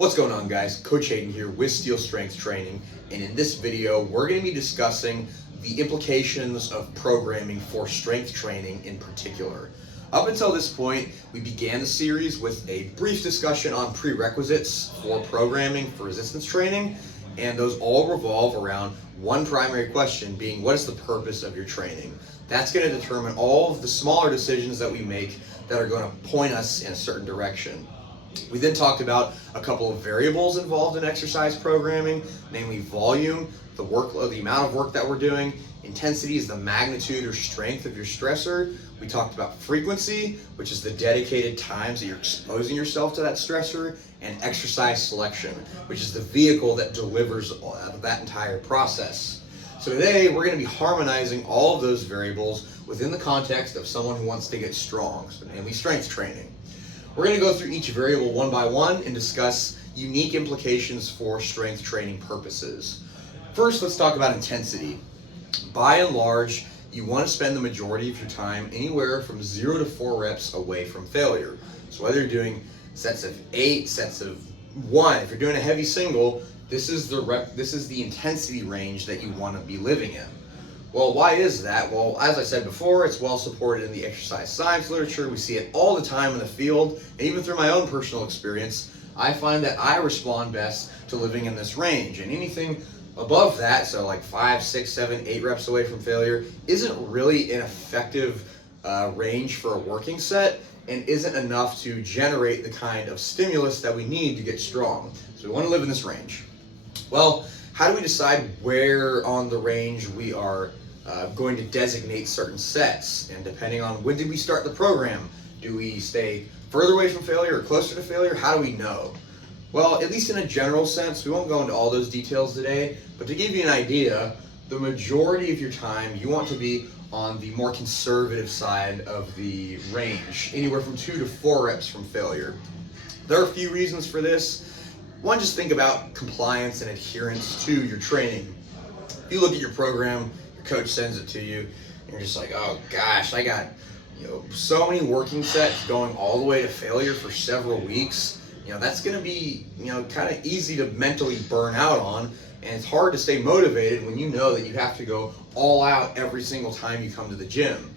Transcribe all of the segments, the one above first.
What's going on, guys? Coach Hayden here with Steel Strength Training, and in this video we're going to be discussing the implications of programming for strength training in particular. Up until this point, we began the series with a brief discussion on prerequisites for programming for resistance training, and those all revolve around one primary question being, what is the purpose of your training? That's going to determine all of the smaller decisions that we make that are going to point us in a certain direction. We then talked about a couple of variables involved in exercise programming, namely volume, the workload, the amount of work that we're doing. Intensity is the magnitude or strength of your stressor. We talked about frequency, which is the dedicated times that you're exposing yourself to that stressor, and exercise selection, which is the vehicle that delivers that entire process. So today we're going to be harmonizing all of those variables within the context of someone who wants to get strong, so namely strength training. We're going to go through each variable one by one and discuss unique implications for strength training purposes. First, let's talk about intensity. By and large, you want to spend the majority of your time anywhere from 0 to 4 reps away from failure. So whether you're doing sets of 8, sets of 1, if you're doing a heavy single, this is the intensity range that you want to be living in. Well, why is that? Well, as I said before, it's well supported in the exercise science literature. We see it all the time in the field, and even through my own personal experience, I find that I respond best to living in this range. And anything above that, so like 5, 6, 7, 8 reps away from failure, isn't really an effective range for a working set and isn't enough to generate the kind of stimulus that we need to get strong. So we want to live in this range. Well, how do we decide where on the range we are going to designate certain sets? And depending on when did we start the program, do we stay further away from failure or closer to failure? How do we know? Well, at least in a general sense, we won't go into all those details today, but to give you an idea, the majority of your time you want to be on the more conservative side of the range, anywhere from 2 to 4 reps from failure. There are a few reasons for this. One, just think about compliance and adherence to your training. If you look at your program, your coach sends it to you, and you're just like, oh gosh, I got so many working sets going all the way to failure for several weeks. That's going to be kind of easy to mentally burn out on, and it's hard to stay motivated when you know that you have to go all out every single time you come to the gym.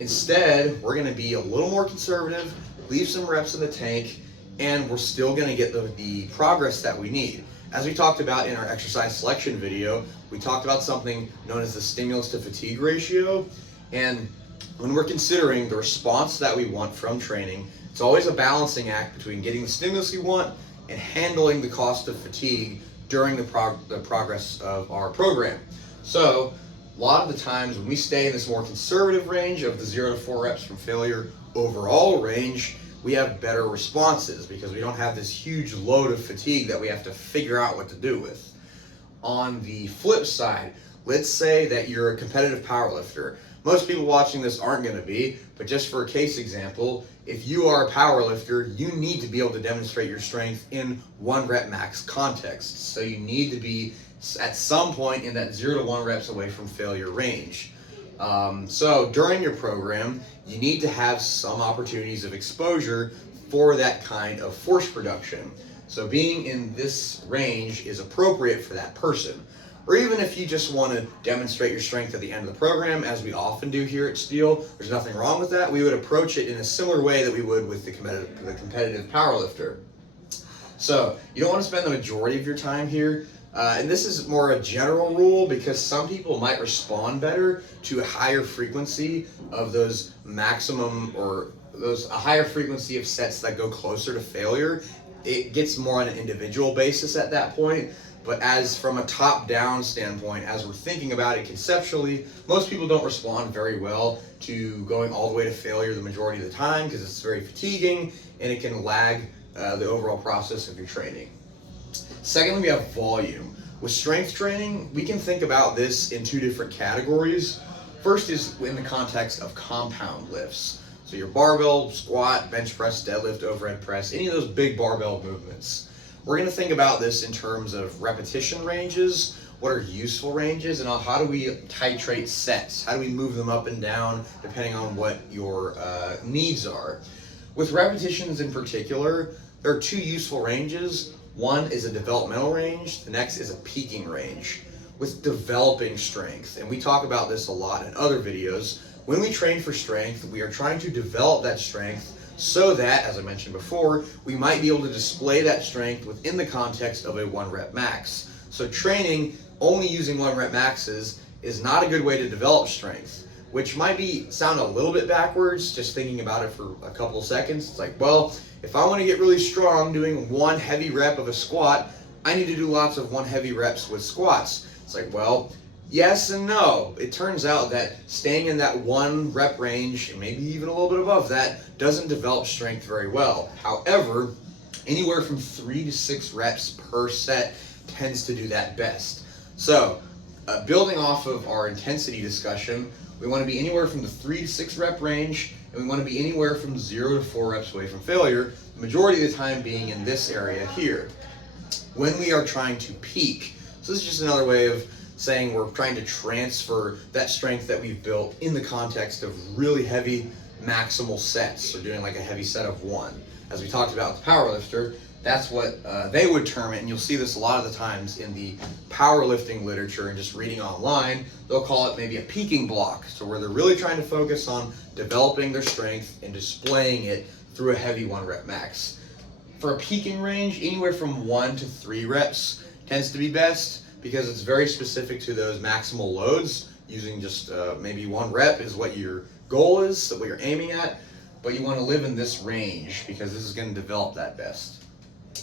Instead, we're going to be a little more conservative, leave some reps in the tank, and we're still going to get the progress that we need. As we talked about in our exercise selection video, we talked about something known as the stimulus to fatigue ratio. And when we're considering the response that we want from training, it's always a balancing act between getting the stimulus we want and handling the cost of fatigue during the progress of our program. So a lot of the times when we stay in this more conservative range of the 0 to 4 reps from failure overall range, we have better responses because we don't have this huge load of fatigue that we have to figure out what to do with. On the flip side, let's say that you're a competitive powerlifter. Most people watching this aren't going to be, but just for a case example, if you are a powerlifter, you need to be able to demonstrate your strength in 1 rep max context. So you need to be at some point in that 0 to 1 reps away from failure range. So during your program, you need to have some opportunities of exposure for that kind of force production. So being in this range is appropriate for that person. Or even if you just want to demonstrate your strength at the end of the program, as we often do here at Steel, there's nothing wrong with that. We would approach it in a similar way that we would with the competitive powerlifter. So you don't want to spend the majority of your time here. And this is more a general rule because some people might respond better to a higher frequency of those maximum or a higher frequency of sets that go closer to failure. It gets more on an individual basis at that point. But as from a top-down standpoint, as we're thinking about it conceptually, most people don't respond very well to going all the way to failure the majority of the time because it's very fatiguing and it can lag the overall process of your training. Secondly, we have volume. With strength training, we can think about this in 2 different categories. First is in the context of compound lifts. So your barbell, squat, bench press, deadlift, overhead press, any of those big barbell movements. We're going to think about this in terms of repetition ranges, what are useful ranges, and how do we titrate sets? How do we move them up and down depending on what your needs are? With repetitions in particular, there are two useful ranges. One is a developmental range, the next is a peaking range. With developing strength, and we talk about this a lot in other videos, when we train for strength, we are trying to develop that strength so that, as I mentioned before, we might be able to display that strength within the context of a 1 rep max. So training only using 1 rep maxes is not a good way to develop strength, which might sound a little bit backwards just thinking about it for a couple of seconds. It's like, well, if I want to get really strong doing 1 heavy rep of a squat, I need to do lots of 1 heavy reps with squats. It's like, well, yes and no. It turns out that staying in that 1 rep range, and maybe even a little bit above that, doesn't develop strength very well. However, anywhere from 3 to 6 reps per set tends to do that best. So, building off of our intensity discussion, we want to be anywhere from the 3 to 6 rep range, and we want to be anywhere from 0 to 4 reps away from failure, the majority of the time being in this area here. When we are trying to peak, so this is just another way of saying we're trying to transfer that strength that we've built in the context of really heavy maximal sets. So doing like a heavy set of 1. As we talked about with the powerlifter, that's what they would term it, and you'll see this a lot of the times in the powerlifting literature and just reading online. They'll call it maybe a peaking block, so where they're really trying to focus on developing their strength and displaying it through a heavy 1 rep max. For a peaking range, anywhere from 1 to 3 reps tends to be best because it's very specific to those maximal loads. Using just maybe 1 rep is what your goal is, so what you're aiming at, but you want to live in this range because this is going to develop that best.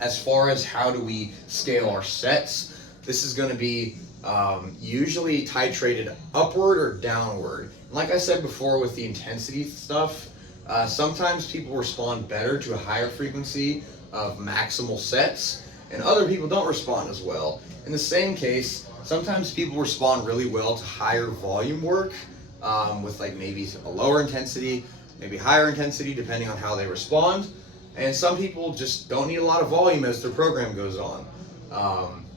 As far as how do we scale our sets, this is going to be usually titrated upward or downward. Like I said before with the intensity stuff, sometimes people respond better to a higher frequency of maximal sets, and other people don't respond as well. In the same case, sometimes people respond really well to higher volume work with like maybe a lower intensity, maybe higher intensity depending on how they respond. And some people just don't need a lot of volume as their program goes on.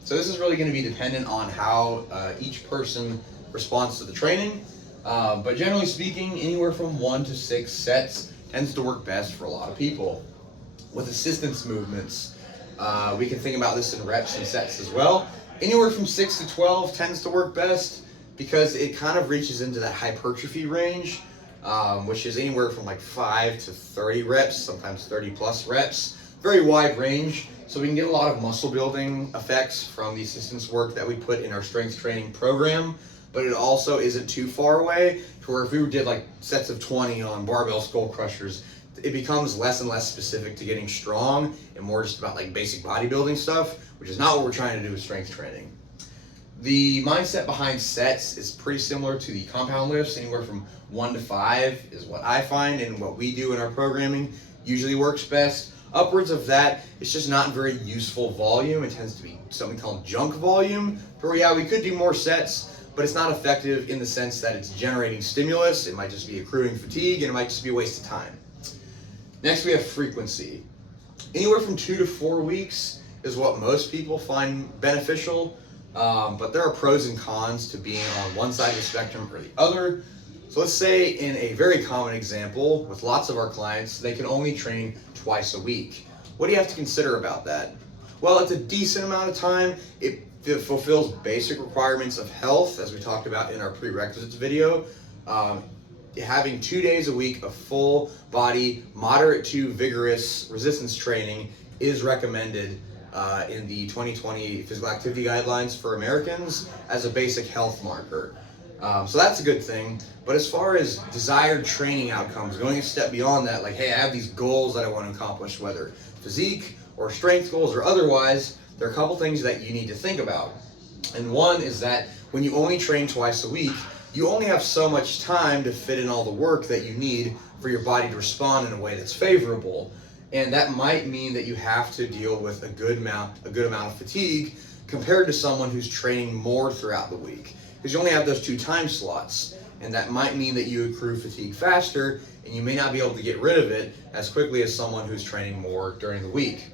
So this is really going to be dependent on how each person responds to the training. But generally speaking, anywhere from 1 to 6 sets tends to work best for a lot of people. With assistance movements, we can think about this in reps and sets as well. Anywhere from 6 to 12 tends to work best because it kind of reaches into that hypertrophy range, which is anywhere from like 5 to 30 reps, sometimes 30 plus reps. Very wide range, so we can get a lot of muscle building effects from the assistance work that we put in our strength training program, but it also isn't too far away to where if we did like sets of 20 on barbell skull crushers, it becomes less and less specific to getting strong and more just about like basic bodybuilding stuff, which is not what we're trying to do with strength training. The mindset behind sets is pretty similar to the compound lifts. Anywhere from 1 to 5 is what I find, and what we do in our programming usually works best. Upwards of that, it's just not very useful volume. It tends to be something called junk volume, where yeah, we could do more sets, but it's not effective in the sense that it's generating stimulus. It might just be accruing fatigue, and it might just be a waste of time. Next, we have frequency. Anywhere from 2 to 4 weeks is what most people find beneficial, but there are pros and cons to being on one side of the spectrum or the other. So let's say in a very common example with lots of our clients, they can only train twice a week. What do you have to consider about that? Well, it's a decent amount of time. It fulfills basic requirements of health, as we talked about in our prerequisites video. Having 2 days a week of full body, moderate to vigorous resistance training is recommended in the 2020 physical activity guidelines for Americans as a basic health marker. So that's a good thing. But as far as desired training outcomes, going a step beyond that, like, hey, I have these goals that I want to accomplish, whether physique or strength goals or otherwise, there are a couple things that you need to think about. And one is that when you only train twice a week, you only have so much time to fit in all the work that you need for your body to respond in a way that's favorable. And that might mean that you have to deal with a good amount of fatigue compared to someone who's training more throughout the week. Because you only have those 2 time slots, and that might mean that you accrue fatigue faster, and you may not be able to get rid of it as quickly as someone who's training more during the week.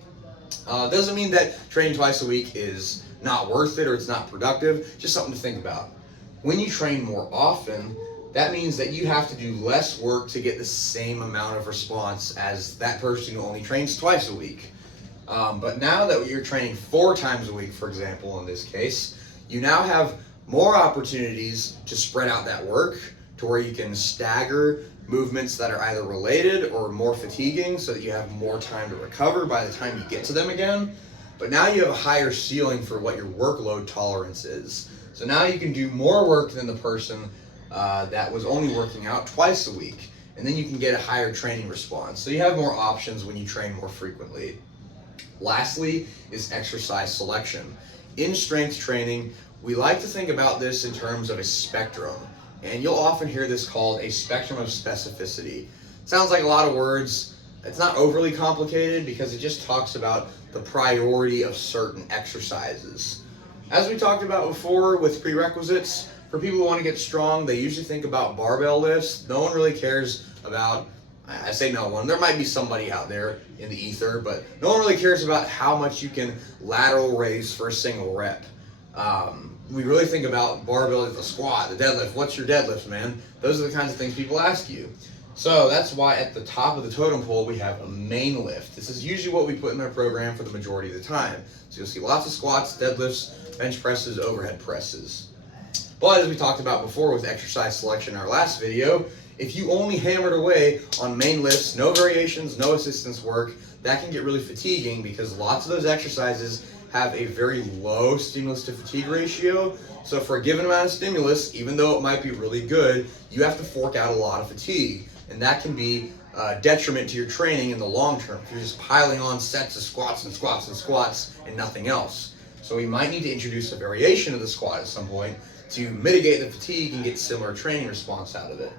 Doesn't mean that training twice a week is not worth it or it's not productive, just something to think about. When you train more often, that means that you have to do less work to get the same amount of response as that person who only trains twice a week. But now that you're training 4 times a week, for example, in this case, you now have more opportunities to spread out that work to where you can stagger movements that are either related or more fatiguing so that you have more time to recover by the time you get to them again. But now you have a higher ceiling for what your workload tolerance is. So now you can do more work than the person that was only working out twice a week. And then you can get a higher training response. So you have more options when you train more frequently. Lastly is exercise selection. In strength training, we like to think about this in terms of a spectrum. And you'll often hear this called a spectrum of specificity. Sounds like a lot of words. It's not overly complicated because it just talks about the priority of certain exercises. As we talked about before with prerequisites, for people who want to get strong, they usually think about barbell lifts. No one really cares about, I say no one, there might be somebody out there in the ether, but no one really cares about how much you can lateral raise for a single rep. We really think about barbell, the squat, the deadlift. What's your deadlift, man? Those are the kinds of things people ask you. So that's why at the top of the totem pole we have a main lift. This is usually what we put in our program for the majority of the time. So you'll see lots of squats, deadlifts, bench presses, overhead presses. But as we talked about before with exercise selection in our last video, if you only hammered away on main lifts, no variations, no assistance work, that can get really fatiguing because lots of those exercises have a very low stimulus to fatigue ratio. So for a given amount of stimulus, even though it might be really good, you have to fork out a lot of fatigue. And that can be a detriment to your training in the long term if you're just piling on sets of squats and squats and squats and nothing else. So we might need to introduce a variation of the squat at some point to mitigate the fatigue and get similar training response out of it.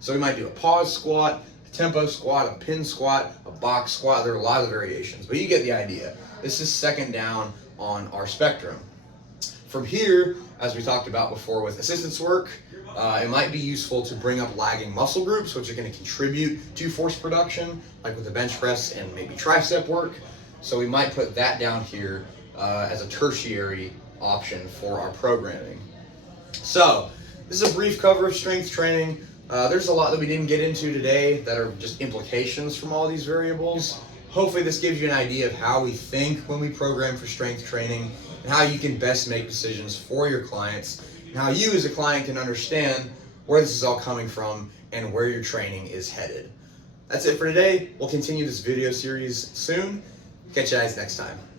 So we might do a pause squat, a tempo squat, a pin squat, a box squat. There are a lot of variations, but you get the idea. This is second down on our spectrum. From here, as we talked about before with assistance work, it might be useful to bring up lagging muscle groups, which are going to contribute to force production, like with the bench press and maybe tricep work. So we might put that down here as a tertiary option for our programming. So this is a brief cover of strength training. There's a lot that we didn't get into today that are just implications from all these variables. Hopefully this gives you an idea of how we think when we program for strength training and how you can best make decisions for your clients and how you as a client can understand where this is all coming from and where your training is headed. That's it for today. We'll continue this video series soon. Catch you guys next time.